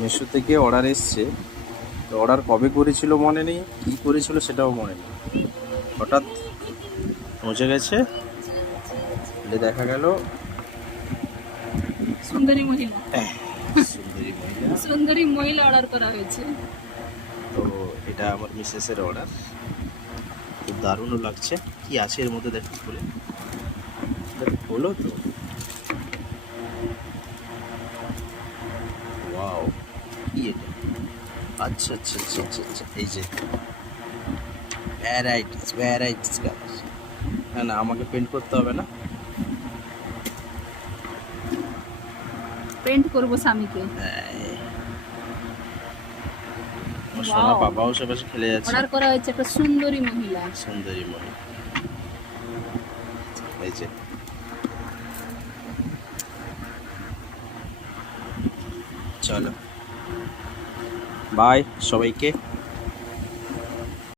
মিশো থেকে অর্ডার এসছে। তো অর্ডার কবে করেছিল মনে নেই, কী করেছিল সেটাও মনে নেই। হঠাৎ পৌঁছে গেছে, দেখা গেল সুন্দরী মহিলা, সুন্দরী মহিলা। সুন্দরী মহিলা অর্ডার করা হয়েছে। তো এটা আমার মিসেসের অর্ডার। খুব দারুণও লাগছে। কি আছে এর মধ্যে দেখো খুলে, হলো তো। ওয়াও, কি এটা? আচ্ছা আচ্ছা আচ্ছা আচ্ছা আচ্ছা, এই যে ভ্যারাইটিস ভ্যারাইটিস কালার। না না, আমাকে পেন্ট করতে হবে না। পেন্ট করব স্বামীকে। আমার সোনা Wow! পাপাও সে পাশে খেলে যাচ্ছে। অর্ডার করা হয়েছে একটা সুন্দরী মহিলা। সুন্দরী মহিলা, এই যে। চলো, বাই সবাইকে।